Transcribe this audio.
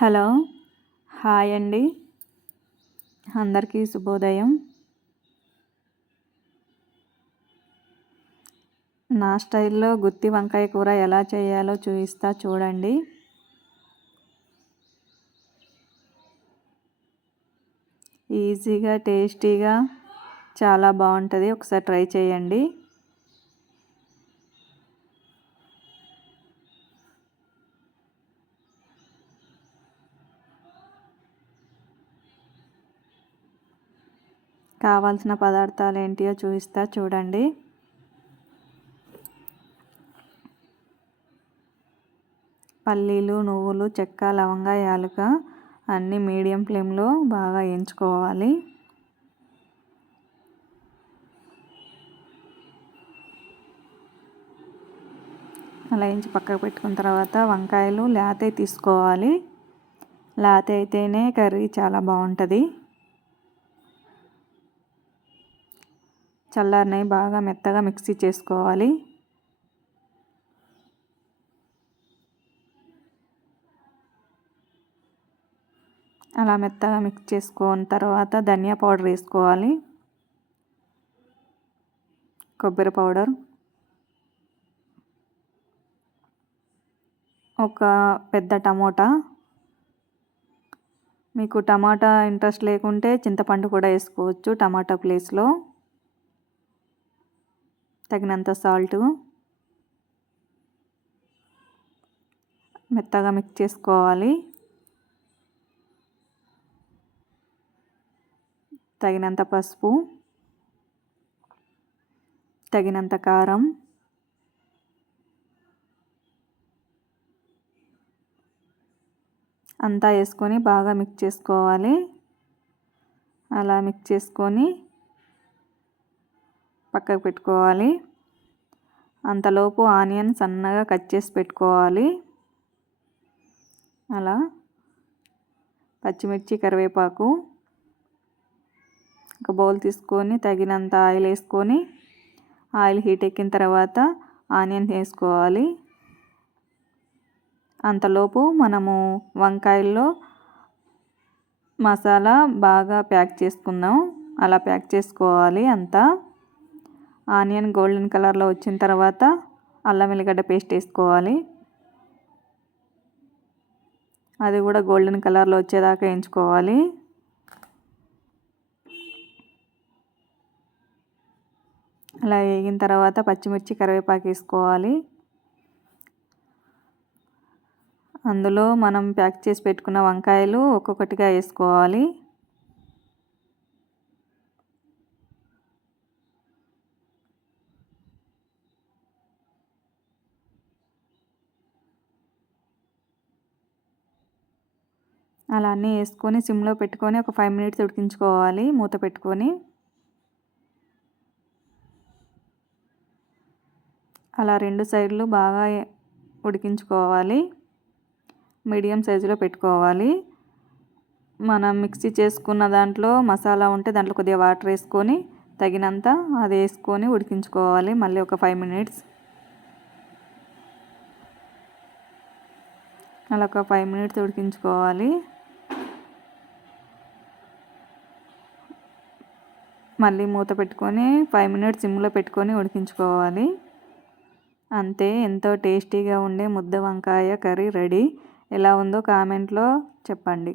Hello hi అండి. అందరికీ శుభోదయం. నా స్టైల్లో గుత్తి వంకాయ కూర ఎలా చేయాలో చూపిస్తా చూడండి. ఈజీగా టేస్టీగా చాలా బాగుంటుంది. ఒకసారి ట్రై చేయండి. కావాల్సిన పదార్థాలు ఏంటియో చూపిస్తా చూడండి. పల్లీలు నువ్వులు చెక్క లవంగా యాలుక అన్నీ మీడియం ఫ్లేమ్లో బాగా వేయించుకోవాలి. అలా వేయించి పక్కకు పెట్టుకున్న తర్వాత వంకాయలు లేతే తీసుకోవాలి. లేతే అయితేనే కర్రీ చాలా బాగుంటుంది. చల్లారినవి బాగా మెత్తగా మిక్సీ చేసుకోవాలి. అలా మెత్తగా మిక్స్ చేసుకున్న తర్వాత ధనియా పౌడర్ వేసుకోవాలి. కొబ్బరి పౌడర్. ఒక పెద్ద టమోటా. మీకు టమాటా ఇంట్రెస్ట్ లేకుంటే చింతపండు కూడా వేసుకోవచ్చు టమాటా ప్లేస్లో తగినంత సాల్ట్ మెత్తగా మిక్స్ చేసుకోవాలి. తగినంత పసుపు తగినంత కారం అంతా వేసుకొని బాగా మిక్స్ చేసుకోవాలి. అలా మిక్స్ చేసుకొని పక్కకు పెట్టుకోవాలి. అంతలోపు ఆనియన్ సన్నగా కట్ చేసి పెట్టుకోవాలి. అలా పచ్చిమిర్చి కరివేపాకు ఒక బౌల్ తీసుకొని తగినంత ఆయిల్ వేసుకొని ఆయిల్ హీట్ ఎక్కిన తర్వాత ఆనియన్ వేసుకోవాలి. అంతలోపు మనము వంకాయల్లో మసాలా బాగా ప్యాక్ చేసుకుందాం. అలా ప్యాక్ చేసుకోవాలి అంతా. ఆనియన్ గోల్డెన్ కలర్లో వచ్చిన తర్వాత అల్లం వెల్లిగడ్డ పేస్ట్ వేసుకోవాలి. అది కూడా గోల్డెన్ కలర్లో వచ్చేదాకా వేయించుకోవాలి. అలా వేగిన తర్వాత పచ్చిమిర్చి కరివేపాకు వేసుకోవాలి. అందులో మనం ప్యాక్ చేసి పెట్టుకున్న వంకాయలు ఒక్కొక్కటిగా వేసుకోవాలి. అలా అన్నీ వేసుకొని సిమ్లో పెట్టుకొని ఒక ఫైవ్ మినిట్స్ ఉడికించుకోవాలి మూత పెట్టుకొని. అలా రెండు సైడ్లు బాగా ఉడికించుకోవాలి. మీడియం సైజులో పెట్టుకోవాలి. మనం మిక్సీ చేసుకున్న దాంట్లో మసాలా ఉంటే దాంట్లో కొద్దిగా వాటర్ వేసుకొని తగినంత అది వేసుకొని ఉడికించుకోవాలి మళ్ళీ ఒక ఫైవ్ మినిట్స్. అలా ఒక ఫైవ్ మినిట్స్ ఉడికించుకోవాలి. మళ్ళీ మూత పెట్టుకొని ఫైవ్ మినిట్స్ సిమ్లో పెట్టుకొని ఉడికించుకోవాలి. అంతే ఎంతో టేస్టీగా ఉండే ముద్ద వంకాయ కర్రీ రెడీ. ఎలా ఉందో కామెంట్లో చెప్పండి.